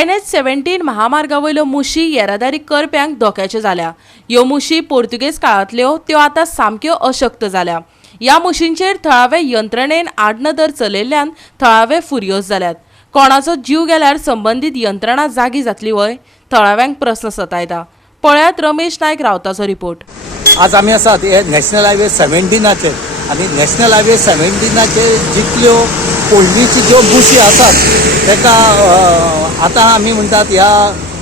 NH-17 महामार्गावयल्यो मुशी येरादारी करप्यांक धोक्याच्यो जाल्या। ह्यो मुशी पोर्तुगेज काळांतल्यो त्यो आतां सामक्यो अशक्त जाल्या। ह्या मुशींचेर थळावे यंत्रणेन आडनदर चलयल्ल्यान थळावे फुर्योज जाल्यात। कोणाचो जीव गेल्यार संबंधीत यंत्रणा जागी जातली वय, थळाव्यांक प्रस्न सतायता। पळयात रमेश नायक रावताचो रिपोर्ट। आज आमी आसात हे नॅशनल हायवे 17चेर आनी नॅशनल हायवे 17चेर जितल्यो पयलींची ज्यो मुशी आसात तेका आतां आमी म्हणटात ह्या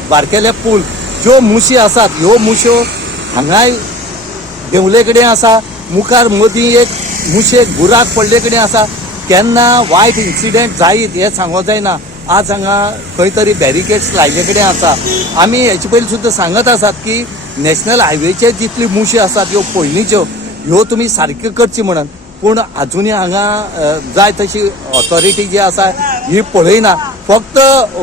बारकेले पूल ज्यो मुशी आसात ह्यो मुश्यो हांगाय देवले कडेन आसा, मुखार मदीं एक मुशेक बुराक पडले कडेन आसा। केन्ना वायट इन्सिडेंट जायत हें सांगों जायना। आज हांगा खंय तरी बॅरिकेड्स लायले कडेन आसा। आमी हेचे पयलीं सुद्दां सांगत आसात की नॅशनल हायवेचेर जितली मुशी आसात ह्यो पयलींच्यो ह्यो तुमी सारक्यो करची म्हणून, पूण आजुनूय हांगा जाय तशी ऑथॉरिटी जी आसा ही पळयना। फक्त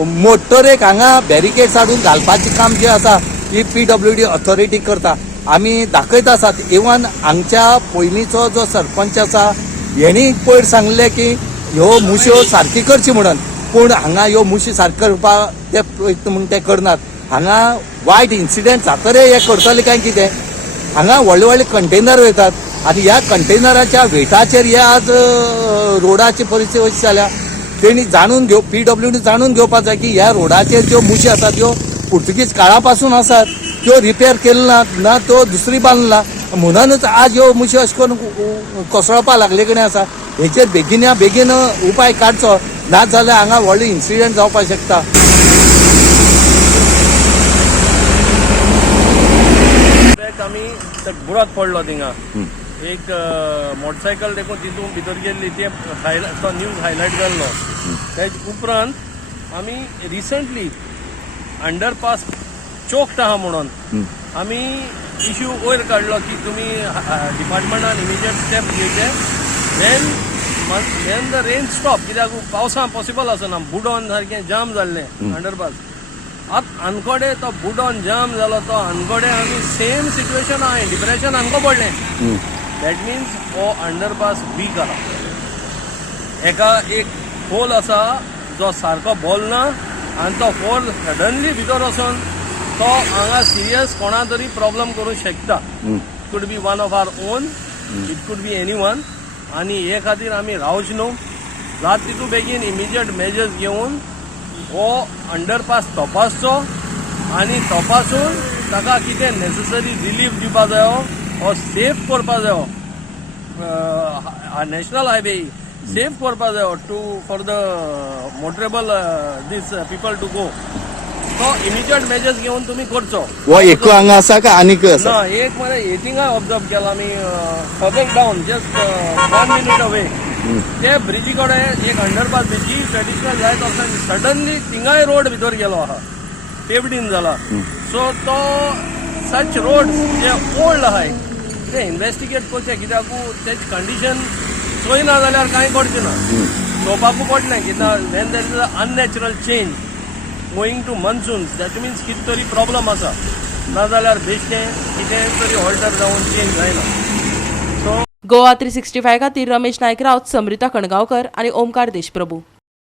मोटरेक हांगा बॅरिकेड्स हाडून घालपाचें काम जें आसा ही PWD ऑथॉरिटी करता। आमी दाखयत आसात इवन हांगच्या पयलींचो जो सरपंच आसा हेणी पयर सांगलें की ह्यो मुश्यो सारकी करची म्हणून, पूण हांगा ह्यो मुशी सारकी करपाक ते प्रयत्न म्हूण ते करनात। हांगा वायट इन्सिडेंट जातरे हे करतले काय कितें? हांगा व्हडले व्हडले कंटेनर वयतात आनी ह्या कंटेनराच्या वेटाचेर हे आज रोडाची परिस्थिती अशी जाल्या। तेणी जाणून PWD जाणून घेवपाक जाय की ह्या रोडाचेर ज्यो मुशी आसात त्यो पुर्तुगीज काळा पासून आसात, त्यो रिपेर केल्यो नात ना त्यो दुसरी बांदला, म्हणूनच आज ह्यो मुशी अशें करून कोसळपाक लागले कडेन आसा। हेचेर बेगिना बेगीन उपाय काडचो, ना जाल्यार हांगा व्हडले इन्सिडेंट जावपाक शकता। आमी बुराक पडलो थिंगा एक मोटरसायकल देखून तितून भितर गेल्ली ते तो न्यूज हायलायट जाल्लो। तेज उपरांत आमी रिसंटली अंडरपास चोक्ड आहा म्हणून आमी इश्यू वयर काडलो की तुमी डिपार्टमेंटान इमिजिएट स्टेप घेवचे वेन द रेन स्टॉप, कित्याक पावसान पॉसिबल आसना, बुडोन सारकें जाम जाल्लें अंडरपास। आतां अनकोडे तो बुडोन जाम जालो, तो अनकोडे आमी सेम सिच्युएशन हांवें डिप्रेशन अनको पडलें। दॅट मिन्स हो अंडरपास वीक आहा। हेका एक होल आसा जो सारको बोलना आनी तो होल सडनली भितर वचून तो हांगा सिरियस कोणा तरी प्रॉब्लेम करूंक शकता। It could be one of our own, it could be any one. आनी हे खातीर आमी रावचे न्हू, जात तितू बेगीन इमिजिएट मेजर्स घेवन हो अंडरपास तपासचो आनी तपासून ताका कितें नेसेसरी रिलीफ दिवपा जायो, हो सेफ करपा जायो, नॅशनल हायवे सेफ करपा जायो for the motorable these people to go. तो इमिजिएट मेजर्स घेवन तुमी करचो। हो एक हांगा आसा का आनीक आसा? ना, एक मरे हेथिंगा ऑब्जर्व केला आमी further down just 1 minute away ते ब्रिजी कडेन एक अंडरपास जी ट्रेडिशनल जायत आसता सडनली थिंगाय रोड भितर गेलो आहा, पेव्ड इन जाला। सो तो सच रोड्स जे ओल्ड आहाय ते इन्वेस्टिगेट करचे, कित्याक तेच कंडिशन चोयना जाल्यार कांय करचें ना, चोवपाकू पडलें। कित्याक when there is unnatural change going to monsoons that means कितें तरी प्रॉब्लम आसा, नाजाल्यार बेश्टें कितें तरी ऑल्टर जावन चेंज जायना। सो गोवा 365 खातीर रमेश नायक रावत, समृता कणगांवकर आनी ओमकार देशप्रभू।